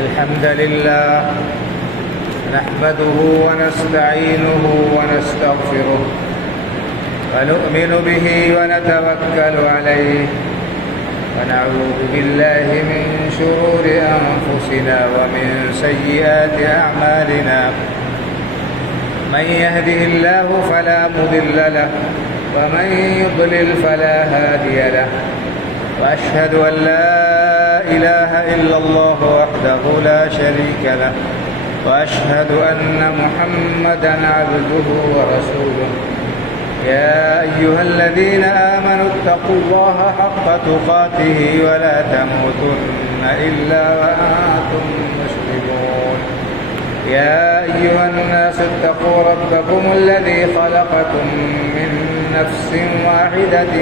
الحمد لله نحمده ونستعينه ونستغفره ونؤمن به ونتوكل عليه ونعوذ بالله من شرور أنفسنا ومن سيئات أعمالنا من يهده الله فلا مضل له ومن يضلل فلا هادي له وأشهد أن لا إله إلا الله وحده لا شريك له وأشهد أن محمدًا عبده ورسوله يا أيها الذين آمنوا اتقوا الله حق تقاته ولا تموتن إلا وأنتم مسلمون يا أيها الناس اتقوا ربكم الذي خلقكم من نفس واحدة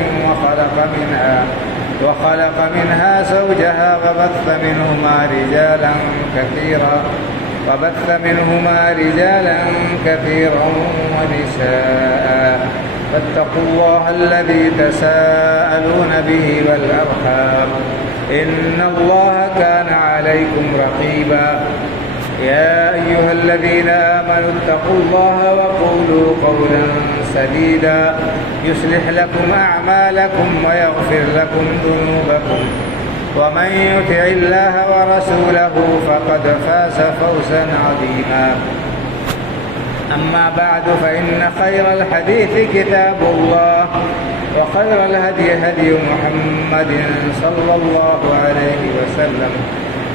وخلق منها زوجها وبث منهما رجالا كثيرا ونساء فاتقوا الله الذي تساءلون به والأرحام إن الله كان عليكم رقيبا يا أيها الذين آمنوا اتقوا الله وقولوا قولا سديدا يصلح لكم أعمالكم ويغفر لكم ذنوبكم ومن يطع الله ورسوله فقد فاز فوزا عظيما أما بعد فإن خير الحديث كتاب الله وخير الهدي هدي محمد صلى الله عليه وسلم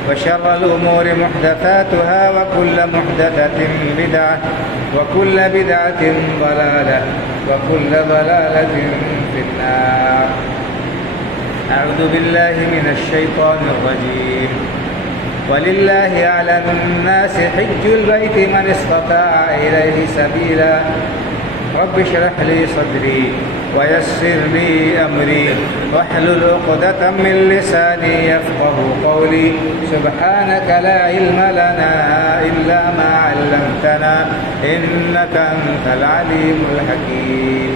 وشر الأمور محدثاتها وكل محدثة بدعة وكل بدعة ضلالة وكل ضلالة في النار أعوذ بالله من الشيطان الرجيم ولله على الناس حج البيت من استطاع إليه سبيلا رب اشرح لي صدري ويسر لي أمري واحلل عقدة من لساني يفقه قولي سبحانك لا علم لنا إلا ما علمتنا إنك أنت العليم الحكيم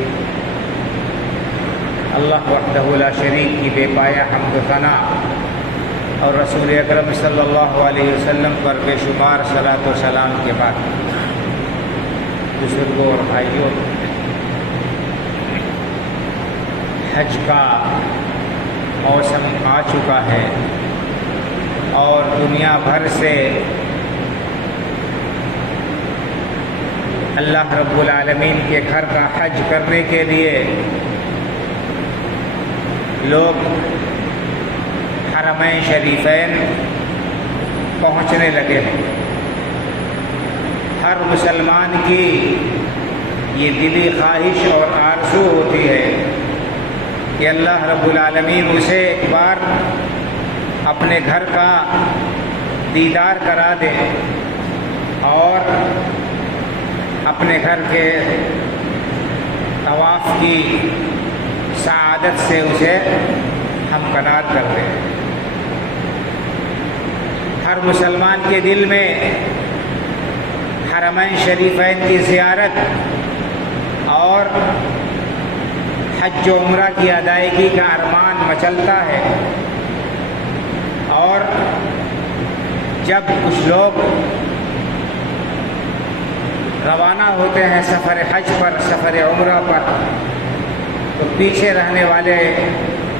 اللہ وحدہ لا شریک کی بے پایا حمد و ثنا اور رسول اکرم صلی اللہ علیہ وسلم پر بے شمار صلاۃ و سلام کے بعد بزرگوں اور بھائیوں، حج کا موسم آ چکا ہے اور دنیا بھر سے اللہ رب العالمین کے گھر کا حج کرنے کے لیے لوگ حرمین شریفین پہنچنے لگے ہیں۔ ہر مسلمان کی یہ دلی خواہش اور آرزو ہوتی ہے کہ اللہ رب العالمین اسے ایک بار اپنے گھر کا دیدار کرا دے اور اپنے گھر کے طواف کی سعادت سے اسے ہمکنار کر دے۔ ہر مسلمان کے دل میں حرمین شریفین کی زیارت اور حج و عمرہ کی ادائیگی کا ارمان مچلتا ہے، اور جب کچھ لوگ روانہ ہوتے ہیں سفر حج پر، سفر عمرہ پر، تو پیچھے رہنے والے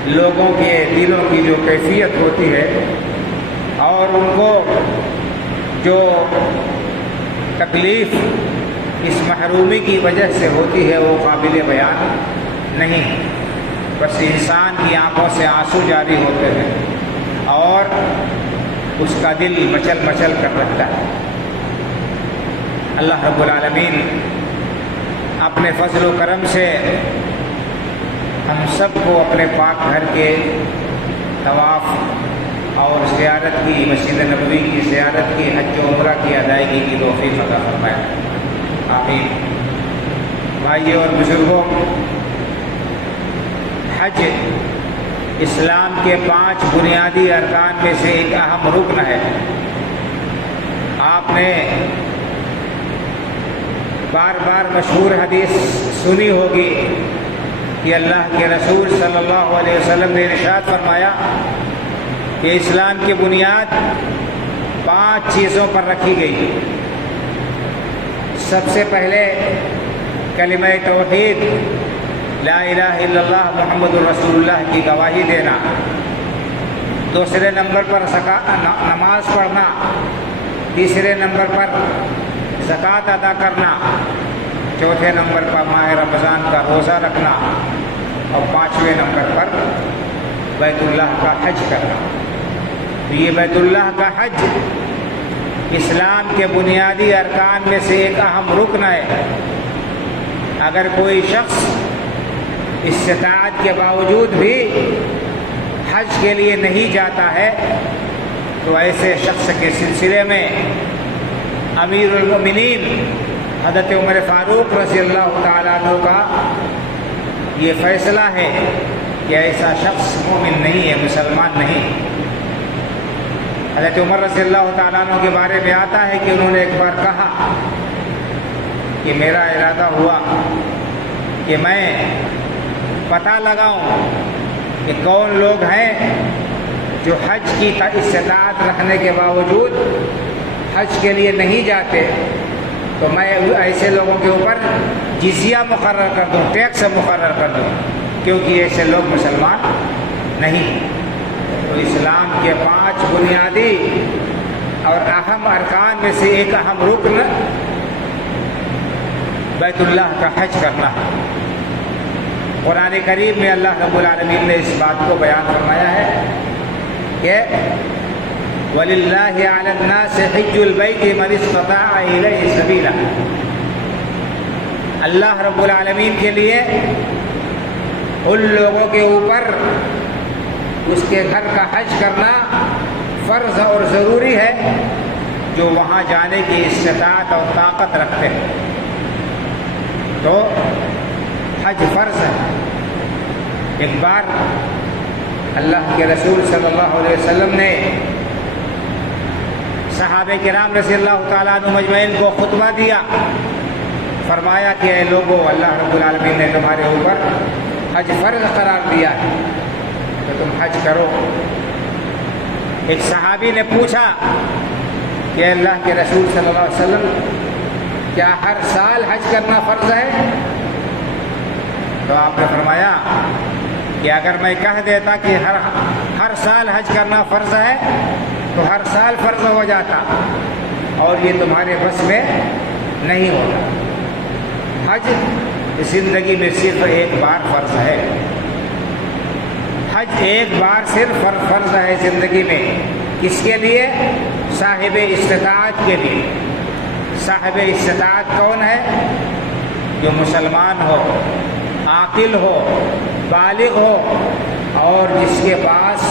لوگوں کے دلوں کی جو کیفیت ہوتی ہے اور ان کو جو تکلیف اس محرومی کی وجہ سے ہوتی ہے وہ قابل بیان نہیں۔ بس انسان کی آنکھوں سے آنسو جاری ہوتے ہیں اور اس کا دل مچل مچل کر رہتا ہے۔ اللہ رب العالمین اپنے فضل و کرم سے ہم سب کو اپنے پاک گھر کے طواف اور زیارت کی، مسجد نبوی کی زیارت کی، حج و عمرہ کی ادائیگی کی توفیق عطا فرمائے، آمین۔ بھائیوں اور بزرگوں، حج اسلام کے 5 بنیادی ارکان میں سے ایک اہم رکن ہے۔ آپ نے بار بار مشہور حدیث سنی ہوگی کہ اللہ کے رسول صلی اللہ علیہ وسلم نے ارشاد فرمایا کہ اسلام کی بنیاد 5 چیزوں پر رکھی گئی۔ سب سے پہلے کلمہ توحید لا الہ الا اللہ محمد الرسول اللہ کی گواہی دینا، دوسرے نمبر پر نماز پڑھنا، تیسرے نمبر پر زکوٰۃ ادا کرنا، چوتھے نمبر پر ماہ رمضان کا روزہ رکھنا، اور 5ویں نمبر پر بیت اللہ کا حج کرنا۔ تو یہ بیت اللہ کا حج اسلام کے بنیادی ارکان میں سے ایک اہم رکن ہے۔ اگر کوئی شخص استطاعت کے باوجود بھی حج کے لیے نہیں جاتا ہے تو ایسے شخص کے سلسلے میں امیر المؤمنین حضرت عمر فاروق رضی اللہ تعالیٰ عنہ کا یہ فیصلہ ہے کہ ایسا شخص مومن نہیں ہے، مسلمان نہیں۔ حضرت عمر رضی اللہ تعالیٰ عنہ کے بارے میں آتا ہے کہ انہوں نے ایک بار کہا کہ میرا ارادہ ہوا کہ میں پتہ لگاؤں کہ کون لوگ ہیں جو حج کی استطاعت رکھنے کے باوجود حج کے لیے نہیں جاتے، تو میں ایسے لوگوں کے اوپر جزیہ مقرر کر دوں، ٹیکس مقرر کر دوں، کیونکہ ایسے لوگ مسلمان نہیں۔ تو اسلام کے 5 بنیادی اور اہم ارکان میں سے ایک اہم رکن بیت اللہ کا حج کرنا ہے۔ قرآن کریم میں اللہ رب العالمین نے اس بات کو بیان فرمایا ہے کہ وَلِلَّهِ عَلَى النَّاسِ حِجُّ الْبَيْتِ مَنِ اسْتَطَاعَ إِلَيْهِ سَبِيلًا، اللہ رب العالمین کے لیے ان لوگوں کے اوپر اس کے گھر کا حج کرنا فرض اور ضروری ہے جو وہاں جانے کی استطاعت اور طاقت رکھتے ہیں۔ تو حج فرض ہے۔ ایک بار اللہ کے رسول صلی اللہ علیہ وسلم نے صحابہ کرام رضی اللہ تعالیٰ عنہ مجمعین کو خطبہ دیا، فرمایا کہ اے لوگو، اللہ رب العالمین نے تمہارے اوپر حج فرض قرار دیا ہے تو تم حج کرو۔ ایک صحابی نے پوچھا کہ اللہ کے رسول صلی اللہ علیہ وسلم، کیا ہر سال حج کرنا فرض ہے؟ تو آپ نے فرمایا کہ اگر میں کہہ دیتا کہ ہر سال حج کرنا فرض ہے تو ہر سال فرض ہو جاتا، اور یہ تمہارے بس میں نہیں ہوتا۔ حج زندگی میں صرف ایک بار فرض ہے، حج ایک بار صرف فرض ہے زندگی میں۔ کس کے لیے؟ صاحب استطاعت کے لیے۔ صاحب استطاعت کون ہے؟ جو مسلمان ہو، عاقل ہو، بالغ ہو، اور جس کے پاس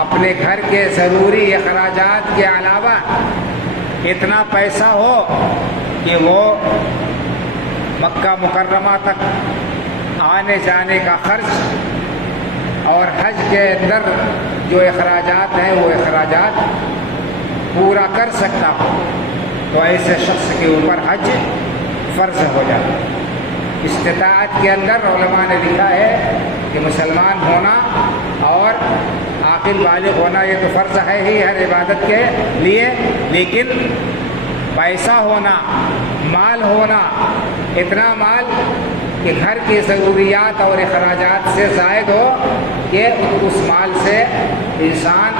اپنے گھر کے ضروری اخراجات کے علاوہ اتنا پیسہ ہو کہ وہ مکہ مکرمہ تک آنے جانے کا خرچ اور حج کے اندر جو اخراجات ہیں وہ اخراجات پورا کر سکتا ہو، تو ایسے شخص کے اوپر حج فرض ہو جاتا ہے۔ استطاعت کے اندر علماء نے لکھا ہے کہ مسلمان ہونا اور عاقل بالغ ہونا یہ تو فرض ہے ہی ہر عبادت کے لیے، لیکن پیسہ ہونا، مال ہونا، اتنا مال کہ گھر کی ضروریات اور اخراجات سے زائد ہو کہ اس مال سے انسان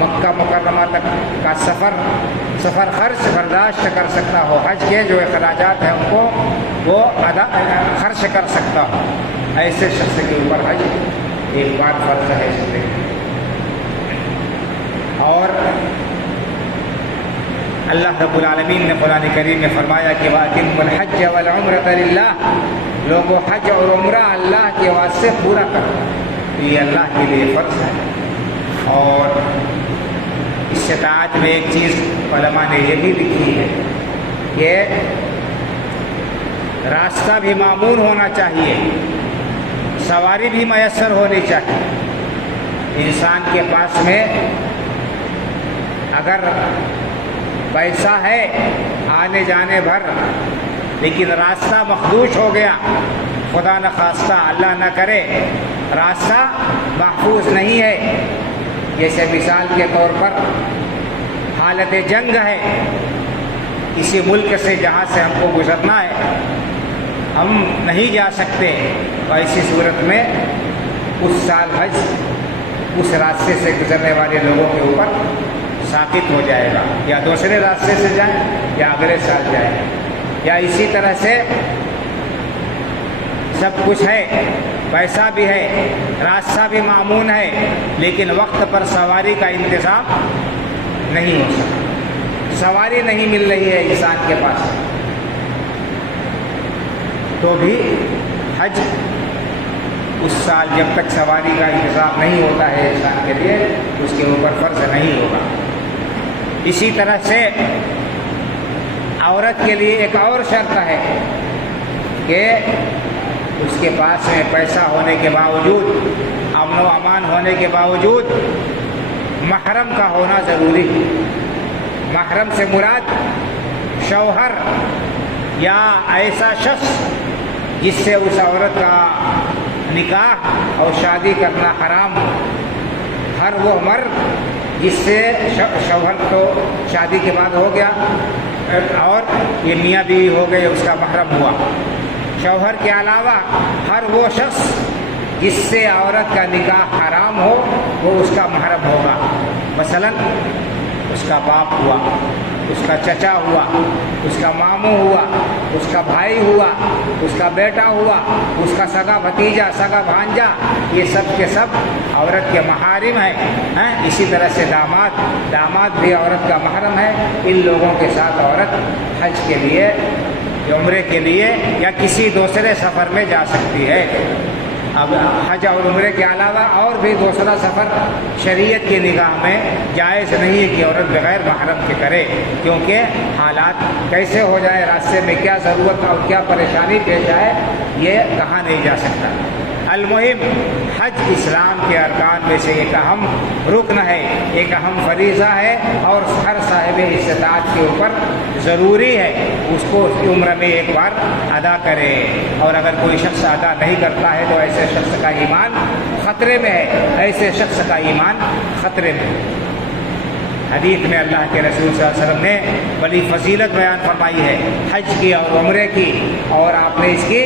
مکہ مکرمہ تک کا سفر خرچ برداشت کر سکتا ہو، حج کے جو اخراجات ہیں ان کو وہ خرچ کر سکتا ہو، ایسے شخص کے اوپر حج ایک بار فرض ہے زندگی۔ اور اللہ رب العالمین نے قرآن کریم میں فرمایا کہ وَأَتِمُّوا الْحَجَّ وَالْعُمْرَةَ لِلَّهِ، لوگوں حج اور عمرہ اللہ کے واسطے پورا کرو، تو یہ اللہ کے لیے فرض ہے۔ اور استطاعت میں ایک چیز علماء نے یہ بھی لکھی ہے کہ راستہ بھی مامون ہونا چاہیے، سواری بھی میسر ہونی چاہیے۔ انسان کے پاس میں اگر پیسہ ہے آنے جانے بھر، لیکن راستہ مخدوش ہو گیا، خدا نخواستہ اللہ نہ کرے راستہ محفوظ نہیں ہے، جیسے مثال کے طور پر حالت جنگ ہے کسی ملک سے جہاں سے ہم کو گزرنا ہے، ہم نہیں جا سکتے، تو ایسی صورت میں اس سال حج اس راستے سے گزرنے والے لوگوں کے اوپر ثابت ہو جائے گا، یا دوسرے راستے سے جائیں یا اگلے سال جائیں، یا اسی طرح سے سب کچھ ہے، پیسہ بھی ہے، راستہ بھی معمون ہے، لیکن وقت پر سواری کا انتظام نہیں ہو سکتا، سواری نہیں مل رہی ہے انسان کے پاس، تو بھی حج اس سال جب تک سواری کا انتظام نہیں ہوتا ہے انسان کے لیے اس کے اوپر فرض نہیں ہوگا۔ اسی طرح سے عورت کے لیے ایک اور شرط ہے کہ اس کے پاس میں پیسہ ہونے کے باوجود، امن و امان ہونے کے باوجود محرم کا ہونا ضروری ہے۔ محرم سے مراد شوہر یا ایسا شخص جس سے اس عورت کا نکاح اور شادی کرنا حرام ہو، ہر وہ مرد جس سے شوہر تو شادی کے بعد ہو گیا اور یہ میاں بیوی ہو گئے، اس کا محرم ہوا، شوہر کے علاوہ ہر وہ شخص جس سے عورت کا نکاح حرام ہو وہ اس کا محرم ہوگا۔ مثلاً اس کا باپ ہوا، اس کا چچا ہوا، اس کا ماموں ہوا، اس کا بھائی ہوا، اس کا بیٹا ہوا، اس کا سگا بھتیجا، سگا بھانجا، یہ سب کے سب عورت کے محارم ہیں۔ اسی طرح سے داماد بھی عورت کا محرم ہے۔ ان لوگوں کے ساتھ عورت حج کے لیے، عمرے کے لیے یا کسی دوسرے سفر میں جا سکتی ہے۔ اب حج اور عمرے کے علاوہ اور بھی دوسرا سفر شریعت کی نگاہ میں جائز نہیں ہے کہ عورت بغیر محرم کے کرے، کیونکہ حالات کیسے ہو جائے، راستے میں کیا ضرورت اور کیا پریشانی پیش آئے یہ کہا نہیں جا سکتا۔ المہم حج اسلام کے ارکان میں سے ایک اہم رکن ہے، ایک اہم فریضہ ہے، اور ہر صاحب استطاعت کے اوپر ضروری ہے اس کو اس کی عمر میں ایک بار ادا کرے، اور اگر کوئی شخص ادا نہیں کرتا ہے تو ایسے شخص کا ایمان خطرے میں ہے، ایسے شخص کا ایمان خطرے میں ہے۔ حدیث میں اللہ کے رسول صلی اللہ علیہ وسلم نے بڑی فضیلت بیان فرمائی ہے حج کی اور عمرے کی، اور آپ نے اس کی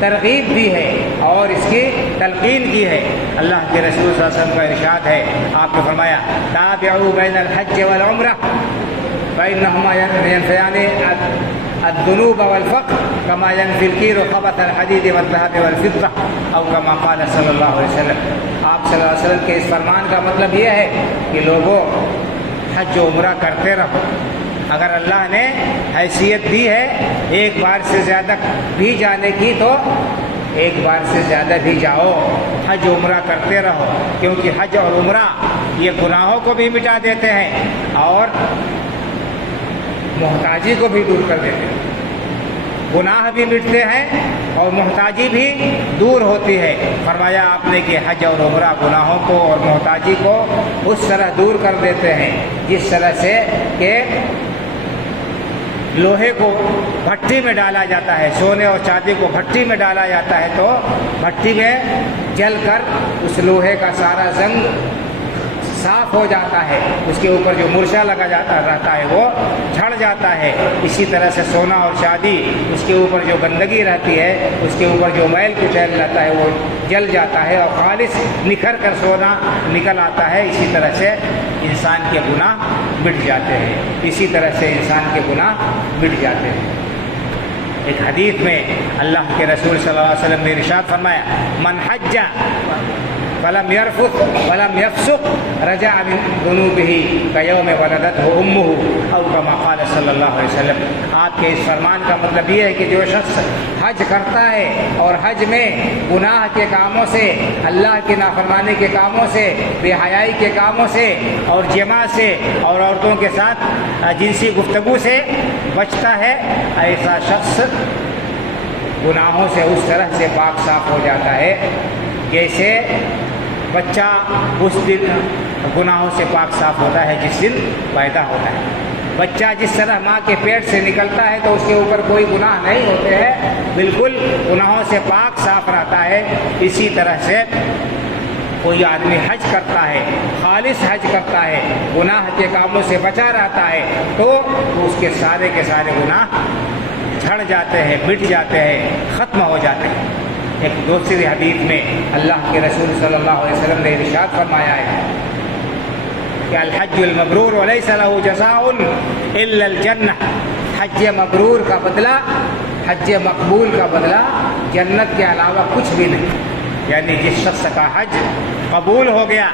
ترغیب دی ہے اور اس کی تلقین کی ہے۔ اللہ کے رسول صلی اللہ علیہ وسلم کا ارشاد ہے، آپ نے فرمایا تابعوا بین الحج والعمرہ فإنہما ينفیان الذنوب والفقر كما ينفي الكير خبث الحديد والذهب والفضة او كما قال صلی اللہ علیہ وسلم۔ آپ صلی اللہ علیہ وسلم کے اس فرمان کا مطلب یہ ہے کہ لوگوں حج و عمرہ کرتے رہو، اگر اللہ نے حیثیت دی ہے ایک بار سے زیادہ بھی جانے کی تو ایک بار سے زیادہ بھی جاؤ، حج و عمرہ کرتے رہو، کیونکہ حج اور عمرہ یہ گناہوں کو بھی مٹا دیتے ہیں اور محتاجی کو بھی دور کر دیتے ہیں۔ گناہ بھی مٹتے ہیں اور محتاجی بھی دور ہوتی ہے۔ فرمایا آپ نے کہ حج اور عمرہ گناہوں کو اور محتاجی کو اس طرح دور کر دیتے ہیں جس طرح سے کہ لوہے کو بھٹی میں ڈالا جاتا ہے، سونے اور چاندی کو بھٹی میں ڈالا جاتا ہے تو بھٹی میں جل کر اس لوہے کا سارا زنگ صاف ہو جاتا ہے، اس کے اوپر جو مرشا لگا جاتا رہتا ہے وہ جھڑ جاتا ہے۔ اسی طرح سے سونا اور چاندی، اس کے اوپر جو گندگی رہتی ہے، اس کے اوپر جو میل کچیل رہتا ہے وہ جل جاتا ہے اور خالص نکھر کر سونا نکل آتا ہے۔ اسی طرح سے انسان کے گناہ مٹ جاتے ہیں، اسی طرح سے انسان کے گناہ مٹ جاتے ہیں۔ ایک حدیث میں اللہ کے رسول صلی اللہ علیہ وسلم نے ارشاد فرمایا من حج فلم يرفث ولم يفسق رجع من ذنوبه كيوم ولدته امه او كما قال صلی اللہ علیہ وسلم۔ آپ کے اس فرمان کا مطلب یہ ہے کہ جو شخص حج کرتا ہے اور حج میں گناہ کے کاموں سے، اللہ کی نافرمانی کے کاموں سے، بے حیائی کے کاموں سے اور جماع سے اور عورتوں کے ساتھ جنسی گفتگو سے بچتا ہے، ایسا شخص گناہوں سے اس طرح سے پاک صاف ہو جاتا ہے جیسے بچہ اس دن گناہوں سے پاک صاف ہوتا ہے جس دن پیدا ہوتا ہے۔ بچہ جس طرح ماں کے پیٹ سے نکلتا ہے تو اس کے اوپر کوئی گناہ نہیں ہوتے ہیں، بالکل گناہوں سے پاک صاف رہتا ہے۔ اسی طرح سے کوئی آدمی حج کرتا ہے خالص خالص حج کرتا ہے، گناہ کے کاموں سے بچا رہتا ہے، تو اس کے سارے گناہ جھڑ جاتے ہیں، مٹ جاتے ہیں، ختم ہو جاتے ہیں۔ ایک دوسری حدیث میں اللہ کے رسول صلی اللہ علیہ وسلم نے ارشاد فرمایا ہے کہ الحج المبرور وليس له جزاء الا الجنہ، حج مبرور کا بدلہ، حج مقبول کا بدلہ جنت کے علاوہ کچھ بھی نہیں۔ یعنی جس شخص کا حج قبول ہو گیا،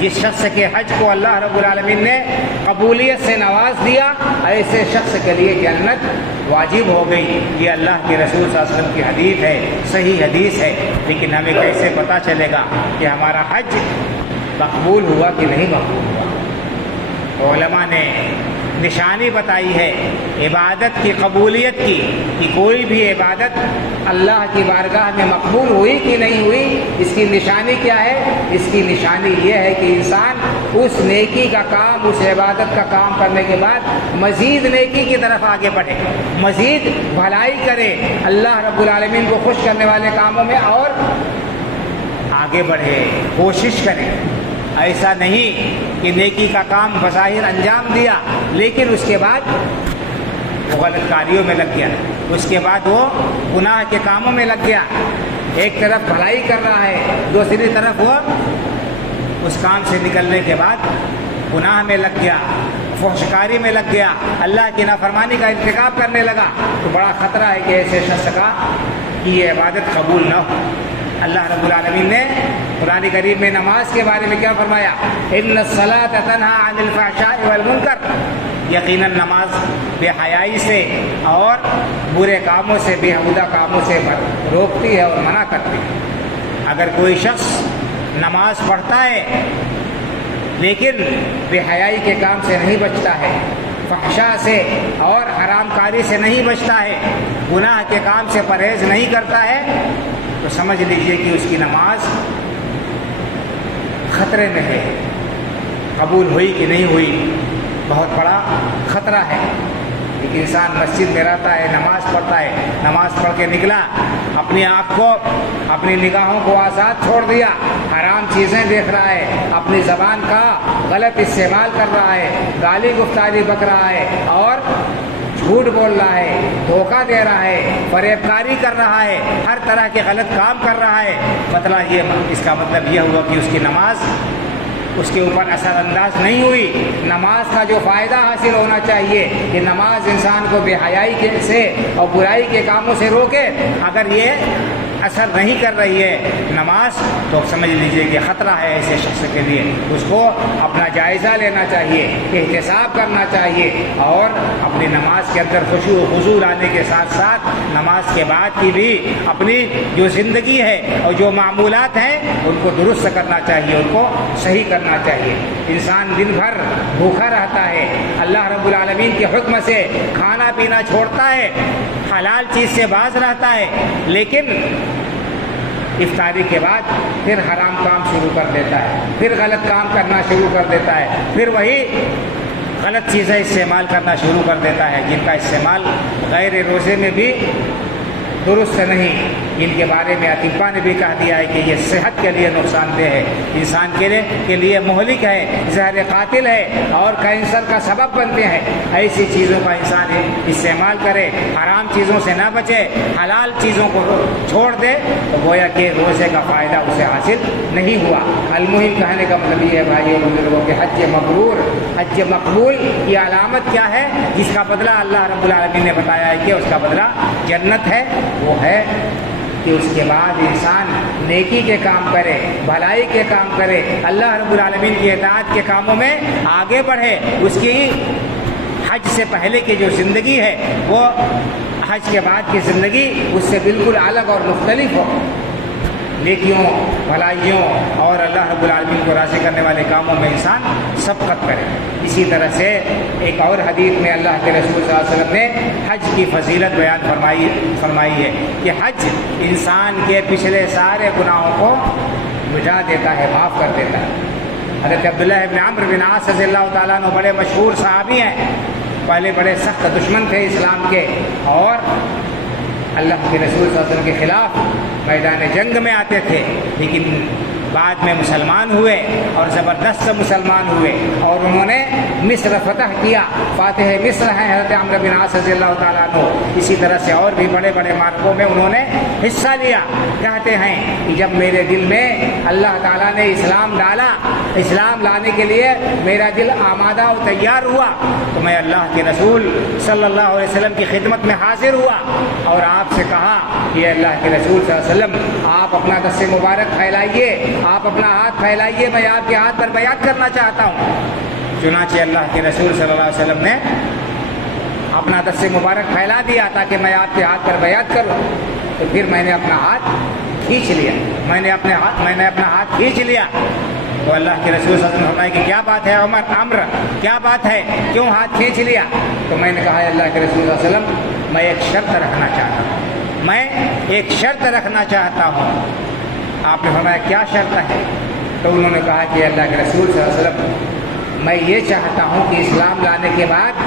جس شخص کے حج کو اللہ رب العالمین نے قبولیت سے نواز دیا، ایسے شخص کے لیے جنت واجب ہو گئی۔ یہ اللہ کے رسول صلی اللہ علیہ وسلم کی حدیث ہے، صحیح حدیث ہے۔ لیکن ہمیں کیسے پتہ چلے گا کہ ہمارا حج مقبول ہوا کہ نہیں مقبول ہوا؟ علماء نے نشانی بتائی ہے عبادت کی قبولیت کی، کہ کوئی بھی عبادت اللہ کی بارگاہ میں مقبول ہوئی کہ نہیں ہوئی، اس کی نشانی کیا ہے؟ اس کی نشانی یہ ہے کہ انسان اس نیکی کا کام، اس عبادت کا کام کرنے کے بعد مزید نیکی کی طرف آگے بڑھے، مزید بھلائی کرے، اللہ رب العالمین کو خوش کرنے والے کاموں میں اور آگے بڑھے، کوشش کرے۔ ایسا نہیں کہ نیکی کا کام بظاہر انجام دیا لیکن اس کے بعد وہ غلط کاریوں میں لگ گیا، اس کے بعد وہ گناہ کے کاموں میں لگ گیا۔ ایک طرف بھلائی کر رہا ہے، دوسری طرف وہ اس کام سے نکلنے کے بعد گناہ میں لگ گیا، فحشکاری میں لگ گیا، اللہ کی نافرمانی کا ارتکاب کرنے لگا، تو بڑا خطرہ ہے کہ ایسے شخص کا کہ یہ عبادت قبول نہ ہو۔ اللہ رب العالمین نے قرآن کریم میں نماز کے بارے میں کیا فرمایا؟ ان الصلاۃ تنہی عن الفحشاء والمنکر، یقیناً نماز بے حیائی سے اور برے کاموں سے، بیہودہ کاموں سے روکتی ہے اور منع کرتی ہے۔ اگر کوئی شخص نماز پڑھتا ہے لیکن بے حیائی کے کام سے نہیں بچتا ہے، فحشاء سے اور حرام کاری سے نہیں بچتا ہے، گناہ کے کام سے پرہیز نہیں کرتا ہے، تو سمجھ لیجئے کہ اس کی نماز خطرے میں ہے، قبول ہوئی کہ نہیں ہوئی بہت بڑا خطرہ ہے۔ ایک انسان مسجد میں رہتا ہے، نماز پڑھتا ہے، نماز پڑھ کے نکلا، اپنی آنکھ کو، اپنی نگاہوں کو آزاد چھوڑ دیا، حرام چیزیں دیکھ رہا ہے، اپنی زبان کا غلط استعمال کر رہا ہے، گالی گفتاری بک رہا ہے اور جھوٹ بول رہا ہے، دھوکہ دے رہا ہے، فریب کاری کر رہا ہے، ہر طرح کے غلط کام کر رہا ہے، اس کا مطلب یہ ہوا کہ اس کی نماز اس کے اوپر اثر انداز نہیں ہوئی۔ نماز کا جو فائدہ حاصل ہونا چاہیے کہ نماز انسان کو بے حیائی سے اور برائی کے کاموں سے روکے، اگر یہ اثر نہیں کر رہی ہے نماز، تو سمجھ لیجئے کہ خطرہ ہے ایسے شخص کے لیے۔ اس کو اپنا جائزہ لینا چاہیے، احتساب کرنا چاہیے اور اپنی نماز کے اندر خشوع و خضوع لانے کے ساتھ ساتھ نماز کے بعد کی بھی اپنی جو زندگی ہے اور جو معمولات ہیں ان کو درست کرنا چاہیے، ان کو صحیح کرنا چاہیے۔ انسان دن بھر بھوکا رہتا ہے، اللہ رب العالمین کے حکم سے کھانا پینا چھوڑتا ہے، حلال چیز سے باز رہتا ہے، لیکن افطاری کے بعد پھر حرام کام شروع کر دیتا ہے، پھر غلط کام کرنا شروع کر دیتا ہے، پھر وہی غلط چیزیں استعمال کرنا شروع کر دیتا ہے جن کا استعمال غیر روزے میں بھی درست نہیں۔ ان کے بارے میں اطباء نے بھی کہہ دیا ہے کہ یہ صحت کے لیے نقصان دہ ہے، انسان کے لیے مہلک ہے، زہر قاتل ہے اور کینسر کا سبب بنتے ہیں۔ ایسی چیزوں کا انسان استعمال کرے، حرام چیزوں سے نہ بچے، حلال چیزوں کو چھوڑ دے، تو گویا کہ روزے کا فائدہ اسے حاصل نہیں ہوا۔ المہم کہنے کا مطلب یہ ہے بھائیوں بزرگوں کہ حج مبرور، حج مقبول کی علامت کیا ہے؟ جس کا بدلہ اللہ رب العالمین نے بتایا ہے کہ اس کا بدلہ جنت ہے، وہ ہے کہ اس کے بعد انسان نیکی کے کام کرے، بھلائی کے کام کرے، اللہ رب العالمین کی اطاعت کے کاموں میں آگے بڑھے۔ اس کی حج سے پہلے کی جو زندگی ہے وہ حج کے بعد کی زندگی اس سے بالکل الگ اور مختلف ہو، نیکیوں، بھلائیوں اور اللہ رب العالمین کو راضی کرنے والے کاموں میں انسان سبقت کرے۔ اسی طرح سے ایک اور حدیث میں اللہ کے رسول صلی اللہ علیہ وسلم نے حج کی فضیلت بیان فرمائی ہے کہ حج انسان کے پچھلے سارے گناہوں کو مٹا دیتا ہے، معاف کر دیتا ہے۔ حضرت عبداللہ بن عمرو بن عاص رضی اللہ تعالیٰ عنہ بڑے مشہور صحابی ہیں، پہلے بڑے سخت دشمن تھے اسلام کے اور اللہ کے رسول صلی اللہ علیہ وسلم کے خلاف میدان جنگ میں آتے تھے، لیکن بعد میں مسلمان ہوئے اور زبردست مسلمان ہوئے اور انہوں نے مصر فتح کیا. فاتح مصر ہیں حضرت عمرو بن عاص رضی اللہ تعالیٰ عنہ. اسی طرح سے اور بھی بڑے بڑے معرکوں میں انہوں نے حصہ لیا. کہتے ہیں کہ جب میرے دل میں اللہ تعالیٰ نے اسلام ڈالا, اسلام لانے کے لیے میرا دل آمادہ و تیار ہوا, تو میں اللہ کے رسول صلی اللہ علیہ وسلم کی خدمت میں حاضر ہوا اور آپ سے کہا کہ اللہ کے رسول صلی اللہ علیہ وسلم آپ اپنا دست مبارک پھیلائیے, آپ اپنا ہاتھ پھیلائیے, میں آپ کے ہاتھ پر بیعت کرنا چاہتا ہوں. چنانچہ اللہ کے رسول صلی اللہ علیہ وسلم نے اپنا دست مبارک پھیلا دیا تاکہ میں آپ کے ہاتھ پر بیعت کروں. تو پھر میں نے اپنا ہاتھ کھینچ لیا, میں نے اپنا ہاتھ کھینچ لیا. تو اللہ کے رسول صلی اللہ علیہ وسلم فرمائے کہ کیا بات ہے عمر, کیا بات ہے, کیوں ہاتھ کھینچ لیا؟ تو میں نے کہا اللہ کے رسول صلی اللہ علیہ وسلم میں ایک شرط رکھنا چاہتا ہوں, میں ایک شرط رکھنا چاہتا ہوں. آپ نے فرمایا کیا شرط ہے؟ تو انہوں نے کہا کہ اللہ کے رسول صلی اللہ علیہ وسلم میں یہ چاہتا ہوں کہ اسلام لانے کے بعد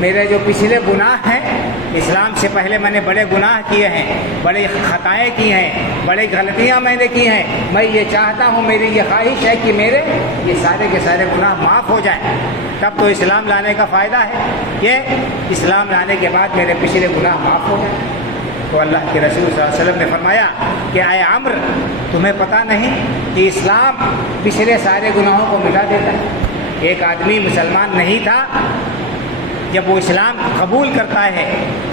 میرے جو پچھلے گناہ ہیں, اسلام سے پہلے میں نے بڑے گناہ کیے ہیں, بڑی خطائیں کی ہیں, بڑی غلطیاں میں نے کی ہیں, میں یہ چاہتا ہوں, میری یہ خواہش ہے کہ میرے یہ سارے کے سارے گناہ معاف ہو جائیں. تب تو اسلام لانے کا فائدہ ہے کہ اسلام لانے کے بعد میرے پچھلے گناہ معاف ہو جائیں. تو اللہ کے رسول صلی اللہ علیہ وسلم نے فرمایا کہ اے عمر, تمہیں پتہ نہیں کہ اسلام پچھلے سارے گناہوں کو مٹا دیتا ہے. ایک آدمی مسلمان نہیں تھا, جب وہ اسلام قبول کرتا ہے,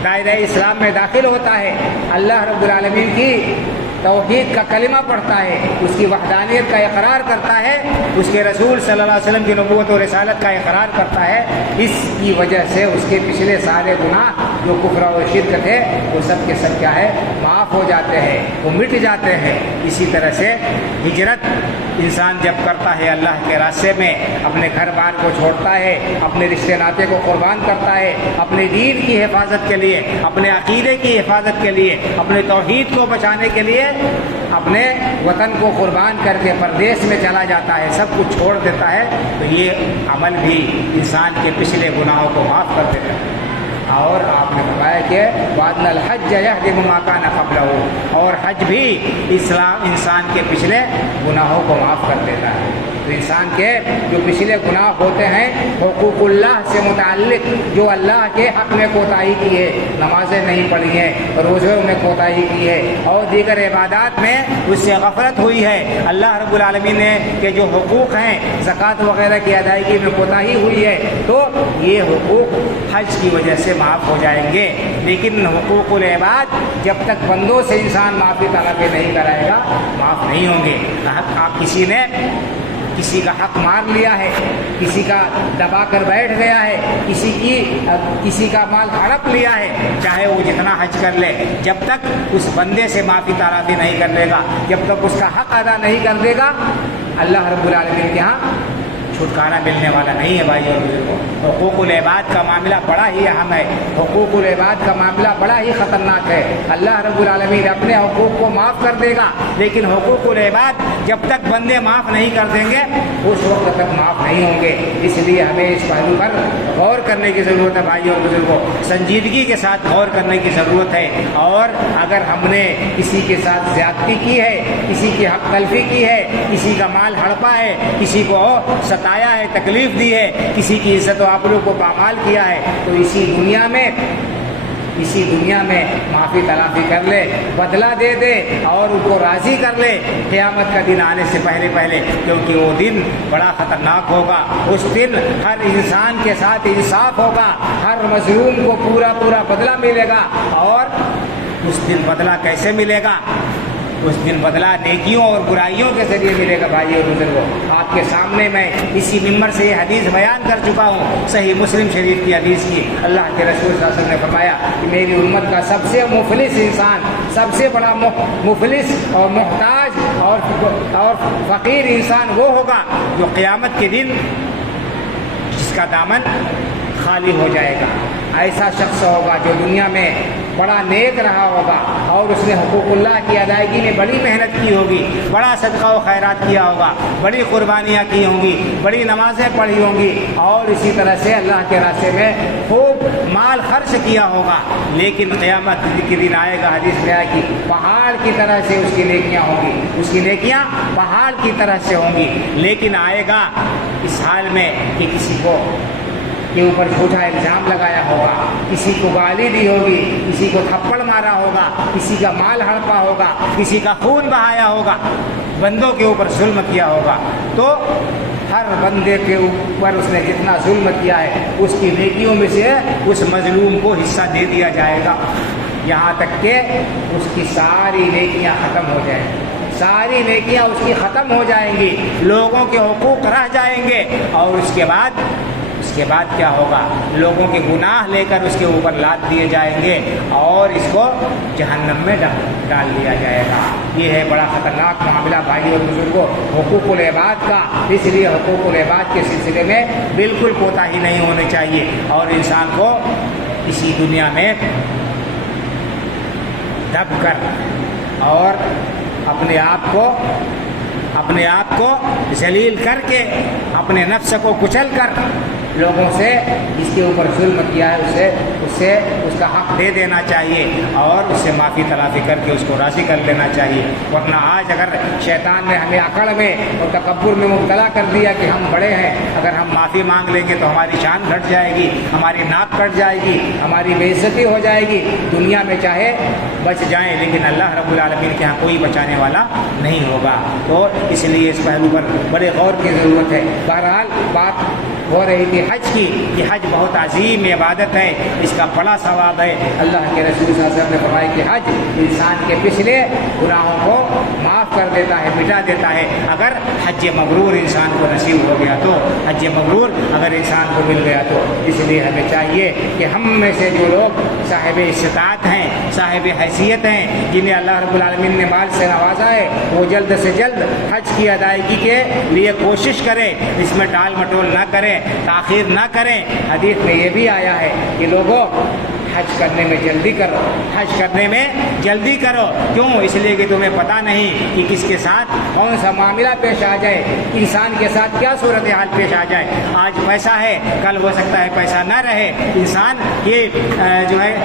دائرہ اسلام میں داخل ہوتا ہے, اللہ رب العالمین کی توحید کا کلمہ پڑھتا ہے, اس کی وحدانیت کا اقرار کرتا ہے, اس کے رسول صلی اللہ علیہ وسلم کی نبوت و رسالت کا اقرار کرتا ہے, اس کی وجہ سے اس کے پچھلے سارے گناہ جو کفر و شرک تھے وہ سب کے سب کیا ہے, معاف ہو جاتے ہیں, وہ مٹ جاتے ہیں. اسی طرح سے ہجرت انسان جب کرتا ہے اللہ کے راستے میں, اپنے گھر بار کو چھوڑتا ہے, اپنے رشتے ناطے کو قربان کرتا ہے, اپنے دین کی حفاظت کے لیے, اپنے عقیدے کی حفاظت کے لیے, اپنے توحید کو بچانے کے لیے اپنے وطن کو قربان کر کے پردیس میں چلا جاتا ہے, سب کچھ چھوڑ دیتا ہے, تو یہ عمل بھی انسان کے پچھلے گناہوں کو معاف کر دیتا ہے. اور آپ نے فرمایا کہ وَأَنَّ الْحَجَّ يَهْدِمُ مَا كَانَ قَبْلَهُ, اور حج بھی انسان کے پچھلے گناہوں کو معاف کر دیتا ہے. تو انسان کے جو پچھلے گناہ ہوتے ہیں حقوق اللہ سے متعلق, جو اللہ کے حق میں کوتاہی کی ہے, نمازیں نہیں پڑھی ہیں, روزوں میں کوتاہی کی ہے, اور دیگر عبادات میں اس سے غفلت ہوئی ہے, اللہ رب العالمین نے کے جو حقوق ہیں زکوٰۃ وغیرہ کی ادائیگی میں کوتاہی ہوئی ہے, تو یہ حقوق حج کی وجہ سے معاف ہو جائیں گے. لیکن حقوق العباد جب تک بندوں سے انسان معافی طلب نہیں کرائے گا معاف نہیں ہوں گے. آپ کسی کا حق مار لیا ہے, کسی کا دبا کر بیٹھ گیا ہے, کسی کا مال ہڑپ لیا ہے, چاہے وہ جتنا حج کر لے, جب تک اس بندے سے معافی تلافی نہیں کر لے گا, جب تک اس کا حق ادا نہیں کر دے گا, اللہ رب العالمین کے ہاں چھٹکارا ملنے والا نہیں ہے. بھائی اور بزرگوں, حقوق العباد کا معاملہ بڑا ہی اہم ہے, حقوق العباد کا معاملہ بڑا ہی خطرناک ہے. اللہ رب العالمین اپنے حقوق کو معاف کر دے گا, لیکن حقوق العباد جب تک بندے معاف نہیں کر دیں گے اس وقت تک معاف نہیں ہوں گے. اس لیے ہمیں اس پہلو پر غور کرنے کی ضرورت ہے. بھائی اور بزرگوں, سنجیدگی کے ساتھ غور کرنے کی ضرورت ہے. اور اگر ہم نے کسی کے ساتھ زیادتی کی ہے, کسی کی حق تلفی کی ہے, کسی کا مال ہڑپا ہے, کسی کو ستایا ہے, تکلیف دی ہے, کسی کی عزت و آبرو کو پامال کیا ہے, تو اسی دنیا میں معافی تلافی کر لے, بدلہ دے دے اور ان کو راضی کر لے قیامت کا دن آنے سے پہلے, کیونکہ وہ دن بڑا خطرناک ہوگا. اس دن ہر انسان کے ساتھ انصاف ہوگا, ہر مظلوم کو پورا بدلہ ملے گا. اور اس دن بدلہ کیسے ملے گا؟ اس دن بدلہ نیکیوں اور برائیوں کے ذریعے ملے گا. بھائی اور بزرگوں, آپ کے سامنے میں اسی ممبر سے یہ حدیث بیان کر چکا ہوں, صحیح مسلم شریف کی حدیث کی. اللہ کے رسول صلی اللہ علیہ وسلم نے فرمایا کہ میری امت کا سب سے مفلس انسان, سب سے بڑا مفلس اور محتاج اور فقیر انسان وہ ہوگا جو قیامت کے دن جس کا دامن خالی ہو جائے گا. ایسا شخص ہوگا جو دنیا میں بڑا نیک رہا ہوگا اور اس نے حقوق اللہ کی ادائیگی میں بڑی محنت کی ہوگی، بڑا صدقہ و خیرات کیا ہوگا، بڑی قربانیاں کی ہوں گی، بڑی نمازیں پڑھی ہوں گی، اور اسی طرح سے اللہ کے راستے میں خوب مال خرچ کیا ہوگا، لیکن قیامت کے دن آئے گا، حدیث میں آئے کہ پہاڑ کی طرح سے اس کی نیکیاں ہوں گی، اس کی نیکیاں پہاڑ کی طرح سے ہوں گی، لیکن آئے گا اس حال میں کہ کسی کو کے اوپر جھوٹا الزام لگایا ہوگا، کسی کو گالی دی ہوگی، کسی کو تھپڑ مارا ہوگا، کسی کا مال ہڑپا ہوگا، کسی کا خون بہایا ہوگا، بندوں کے اوپر ظلم کیا ہوگا، تو ہر بندے کے اوپر اس نے جتنا ظلم کیا ہے اس کی نیکیوں میں سے اس مظلوم کو حصہ دے دیا جائے گا، یہاں تک کہ اس کی ساری نیکیاں ختم ہو جائیں گی، ساری نیکیاں اس کی ختم ہو جائیں گی، لوگوں کے حقوق رہ جائیں گے، اور اس کے بعد کیا ہوگا؟ لوگوں کے گناہ لے کر اس کے اوپر لاد دیے جائیں گے اور اس کو جہنم میں ڈال دیا جائے گا۔ یہ ہے بڑا خطرناک معاملہ بھائی اور بزرگوں، حقوق العباد کا، اس لیے حقوق العباد کے سلسلے میں بالکل کوتاہی نہیں ہونی چاہیے، اور انسان کو اسی دنیا میں دب کر اور اپنے آپ کو ذلیل کر کے، اپنے نفس کو کچل کر لوگوں سے جس کے اوپر ظلم کیا ہے اس کا حق دے دینا چاہیے، اور اس سے معافی تلافی کر کے اس کو راضی کر لینا چاہیے، ورنہ آج اگر شیطان نے ہمیں عقل میں اور تکبر میں مبتلا کر دیا کہ ہم بڑے ہیں، اگر ہم معافی مانگ لیں گے تو ہماری شان گھٹ جائے گی، ہماری ناک کٹ جائے گی، ہماری بے عزتی ہو جائے گی، دنیا میں چاہے بچ جائیں لیکن اللہ رب العالمین کے ہاں کوئی بچانے والا نہیں ہوگا۔ تو اس لیے اس پہلو پر بڑے غور کی ضرورت ہے۔ بہرحال بات ہو رہی تھی حج کی، کہ حج بہت عظیم عبادت ہے، اس کا بڑا ثواب ہے۔ اللہ کے رسول صلی اللہ علیہ وسلم نے فرمایا کہ حج انسان کے پچھلے گناہوں کو معاف کر دیتا ہے، مٹا دیتا ہے، اگر حج مبرور انسان کو نصیب ہو گیا تو، حج مبرور اگر انسان کو مل گیا تو۔ اس لیے ہمیں چاہیے کہ ہم میں سے جو لوگ صاحب استطاعت ہیں، صاحب حیثیت ہیں، جنہیں اللہ رب العالمین نے مال سے نوازا ہے، وہ جلد سے جلد حج کی ادائیگی کے لیے کوشش کریں، اس میں ٹال مٹول نہ کریں، تاخیر نہ کریں۔ حدیث میں یہ بھی آیا ہے کہ لوگوں حج کرنے میں جلدی کرو، حج کرنے میں جلدی کرو، کیوں؟ اس لیے کہ تمہیں پتہ نہیں کہ کس کے ساتھ کون سا معاملہ پیش آ جائے، انسان کے ساتھ کیا صورتحال پیش آ جائے۔ آج پیسہ ہے، کل ہو سکتا ہے پیسہ نہ رہے، انسان یہ جو ہے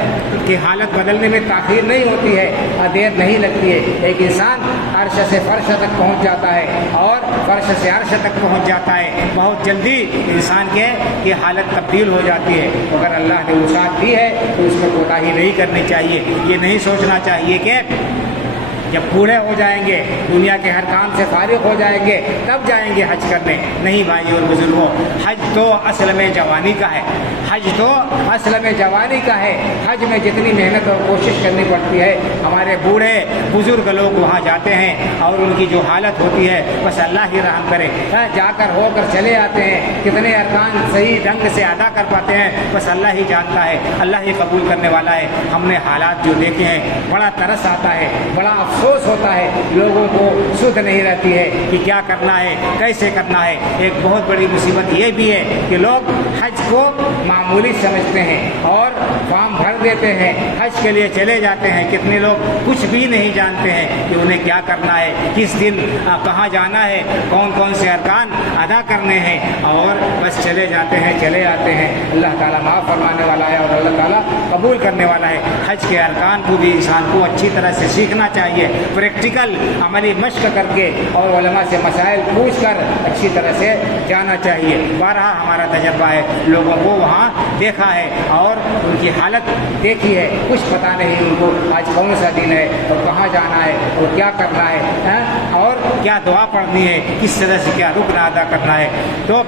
کہ حالت بدلنے میں تاخیر نہیں ہوتی ہے، دیر نہیں لگتی ہے۔ ایک انسان عرش سے فرش تک پہنچ جاتا ہے اور فرش سے عرش تک پہنچ جاتا ہے، بہت جلدی انسان کے یہ حالت تبدیل ہو جاتی ہے۔ اگر اللہ نے وسعت دی ہے تو اس میں کوتاہی نہیں کرنی چاہیے، یہ نہیں سوچنا چاہیے کہ جب بوڑھے ہو جائیں گے، دنیا کے ہر کام سے فارغ ہو جائیں گے، تب جائیں گے حج کرنے۔ نہیں بھائی اور بزرگوں، حج تو اصل میں جوانی کا ہے، حج تو اصل میں جوانی کا ہے۔ حج میں جتنی محنت اور کوشش کرنی پڑتی ہے، ہمارے بوڑھے بزرگ لوگ وہاں جاتے ہیں اور ان کی جو حالت ہوتی ہے بس اللہ ہی رحم کرے، جا کر ہو کر چلے آتے ہیں، کتنے ارکان صحیح ڈھنگ سے ادا کر پاتے ہیں بس اللہ ہی جانتا ہے، اللہ ہی قبول کرنے والا ہے۔ ہم نے حالات جو دیکھے ہیں بڑا ترس آتا ہے، بڑا افسوس ہوتا ہے، لوگوں کو سدھ نہیں رہتی ہے کہ کیا کرنا ہے، کیسے کرنا ہے۔ ایک بہت بڑی مصیبت یہ بھی ہے کہ لوگ حج کو معمولی سمجھتے ہیں اور فارم بھر دیتے ہیں، حج کے لیے چلے جاتے ہیں، کتنے لوگ کچھ بھی نہیں جانتے ہیں کہ انہیں کیا کرنا ہے، کس دن کہاں جانا ہے، کون کون سے ارکان ادا کرنے ہیں، اور بس چلے جاتے ہیں، چلے آتے ہیں۔ اللہ تعالیٰ معاف فرمانے والا ہے اور اللہ تعالیٰ قبول کرنے والا ہے۔ حج کے ارکان کو بھی انسان کو اچھی طرح سے سیکھنا چاہیے، پریکٹیکل عملی مشق کر کے اور علماء سے مسائل پوچھ کر اچھی طرح سے جانا چاہیے۔ بارہا ہمارا تجربہ ہے، لوگوں کو وہاں دیکھا ہے اور ان کی حالت دیکھی ہے، کچھ پتہ نہیں ان کو آج کون سا دن ہے اور کہاں جانا ہے اور کیا کرنا ہے اور کیا دعا پڑھنی ہے، کس طرح سے کیا رکن ادا کرنا ہے۔ تو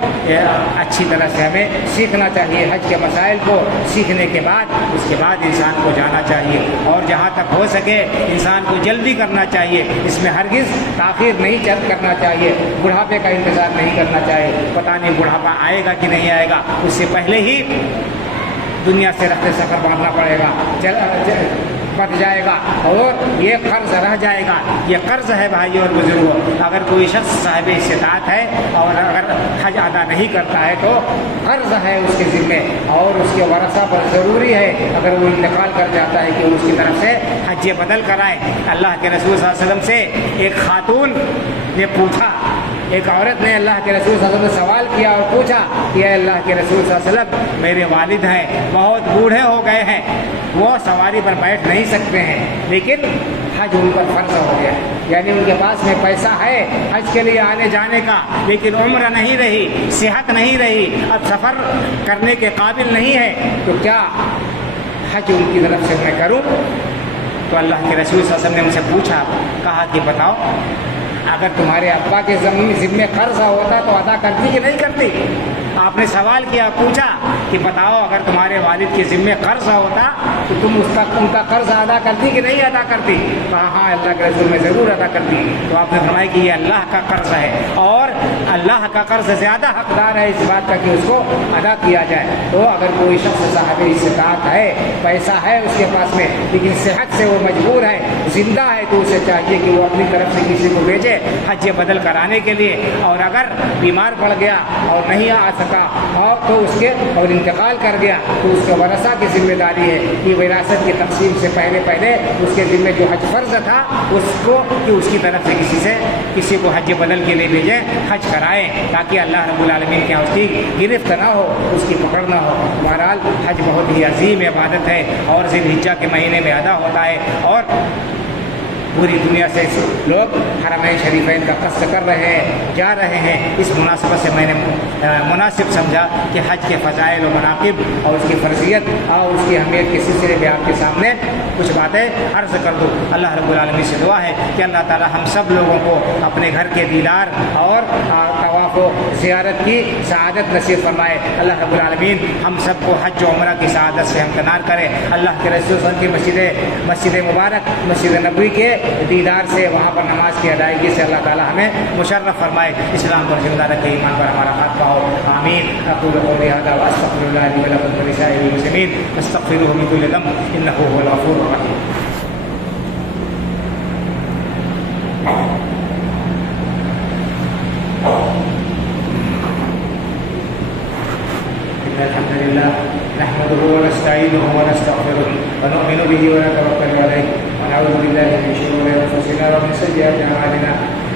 اچھی طرح سے ہمیں سیکھنا چاہیے، حج کے مسائل کو سیکھنے کے بعد اس کے بعد انسان کو جانا چاہیے، اور جہاں تک ہو سکے انسان کو جلدی کرنا چاہیے، اس میں ہرگز تاخیر نہیں کرنا چاہیے، بڑھاپے کا انتظار نہیں کرنا چاہیے، پتہ نہیں بڑھاپا آئے گا کہ نہیں آئے گا، اس سے پہلے ہی دنیا سے رخت سفر باندھنا پڑے گا۔ بچ جائے گا اور یہ قرض رہ جائے گا۔ یہ قرض ہے بھائیوں اور بزرگوں۔ اگر کوئی شخص صاحب استطاعت ہے اور اگر حج ادا نہیں کرتا ہے تو قرض ہے اس کے ذمے، اور اس کے ورثہ پر ضروری ہے اگر وہ انتقال کر جاتا ہے کہ اس کی طرف سے حج بدل کرائے۔ اللہ کے رسول صلی اللہ علیہ وسلم سے ایک خاتون نے پوچھا، ایک عورت نے اللہ کے رسول صلی اللہ علیہ وسلم سے سوال کیا اور پوچھا کہ اے اللہ کے رسول صلی اللہ علیہ وسلم، میرے والد ہیں، بہت بوڑھے ہو گئے ہیں، وہ سواری پر بیٹھ نہیں سکتے ہیں، لیکن حج ان پر فرض ہو گیا، یعنی ان کے پاس میں پیسہ ہے حج کے لیے آنے جانے کا، لیکن عمر نہیں رہی، صحت نہیں رہی، اب سفر کرنے کے قابل نہیں ہے، تو کیا حج ان کی طرف سے میں کروں؟ تو اللہ کے رسول صلی اللہ علیہ وسلم نے مجھ سے پوچھا، کہا کہ بتاؤ، اگر تمہارے ابا کے ذمے قرض ہوتا تو ادا کرتی کہ نہیں کرتی؟ آپ نے سوال کیا، پوچھا کہ بتاؤ اگر تمہارے والد کے ذمے قرض ہوتا تو تم ان کا قرض ادا کرتی کہ نہیں ادا کرتی؟ کہا ہاں اللہ کے رسول میں ضرور ادا کرتی۔ تو آپ نے فرمایا کہ یہ اللہ کا قرض ہے اور اللہ کا قرض زیادہ حقدار ہے اس بات کا کہ اس کو ادا کیا جائے۔ تو اگر کوئی شخص صاحب استطاعت ہے، پیسہ ہے اس کے پاس میں، لیکن صحت سے وہ مجبور ہے، زندہ ہے، تو اسے چاہیے کہ وہ اپنی طرف سے کسی کو بھیجے حج بدل کرانے کے لیے، اور اگر بیمار پڑ گیا اور نہیں آ سکا اور تو اس کے اور انتقال کر گیا تو اس کے ورثہ کی ذمہ داری ہے کہ وراثت کی تقسیم سے پہلے اس کے ذمے جو حج فرض تھا اس کو کہ اس کی طرف سے کسی کو حج بدل کے لیے بھیجیں، حج کرائیں، تاکہ اللہ رب العالمین کے یہاں اس کی گرفت نہ ہو، اس کی پکڑ نہ ہو۔ بہرحال حج بہت ہی عظیم عبادت ہے اور ذی الحجہ کے مہینے میں ادا ہوتا ہے، اور پوری دنیا سے لوگ حرمین شریفین کا قصد کر رہے ہیں، جا رہے ہیں۔ اس مناسبت سے میں نے مناسب سمجھا کہ حج کے فضائل و مناقب اور اس کی فرضیت اور اس کی اہمیت کے سلسلے میں آپ کے سامنے کچھ باتیں عرض کر دوں۔ اللہ رب العالمین سے دعا ہے کہ اللہ تعالی ہم سب لوگوں کو اپنے گھر کے دیدار اور طواف و زیارت کی سعادت نصیب فرمائے۔ اللہ رب العالمین ہم سب کو حج و عمرہ کی سعادت سے ہمکنار کرے۔ اللہ کے رسول صلی اللہ علیہ وسلم کی مسجد مبارک مسجد نبوی کے دیدار سے، وہاں پر نماز کی ادائیگی سے اللہ تعالی ہمیں مشرف فرمائے، اسلام پر زندہ رکھے، ایمان پر ہمارا خاتمہ ہو، آمین۔ اقول قولی ھذا واستغفر اللہ لی ولکم ولسائر المسلمین فاستغفروہ من کل ذنب انہ هو الغفور الرحیم۔ الحمد لله نحمده ونستعينه ونستغفره ونؤمن به ونتوكل عليه ونعوذ بالله من شرور انفسنا ومن سيئات اعمالنا،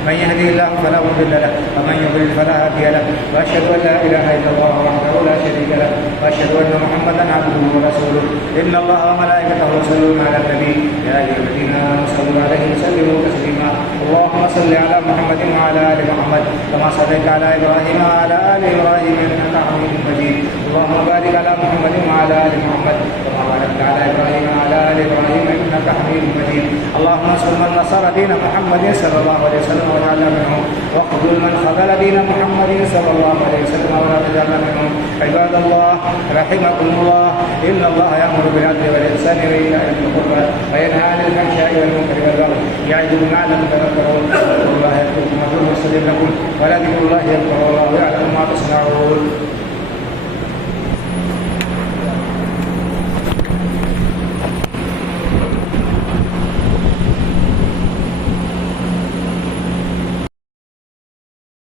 من يهده الله فلا مضل له ومن يضلل فلا هادي له، واشهد ان لا اله الا الله وحده لا شريك له، واشهد ان محمدا عبده ورسوله، ان الله وملائكته يصلون على النبي يا ايها الذين امنوا صلوا عليه وسلموا تسليما، اللهم صل على محمد وعلى ال محمد كما صليت على ابراهيم وعلى ال ابراهيم انك حميد مجيد، اللهم بارك على محمد وعلى ال محمد كما باركت على ابراهيم وعلى ال ابراهيم انك حميد مجيد، اللهم انصر من نصر دين محمد صلى الله عليه وسلم وجعلنا منهم، واخذل من خذل دين محمد صلى الله عليه وسلم ولا تجعلنا منهم، عباد الله رحمكم الله، ان الله يأمر بالعدل والإحسان وإيتاء ذي القربى وينهى عن الفحشاء والمنكر والبغي يعظكم لعلكم تذكرون، اذكروا الله يذكركم وادعوه يستجب لكم ولذكر الله أكبر والله يعلم ما تصنعون۔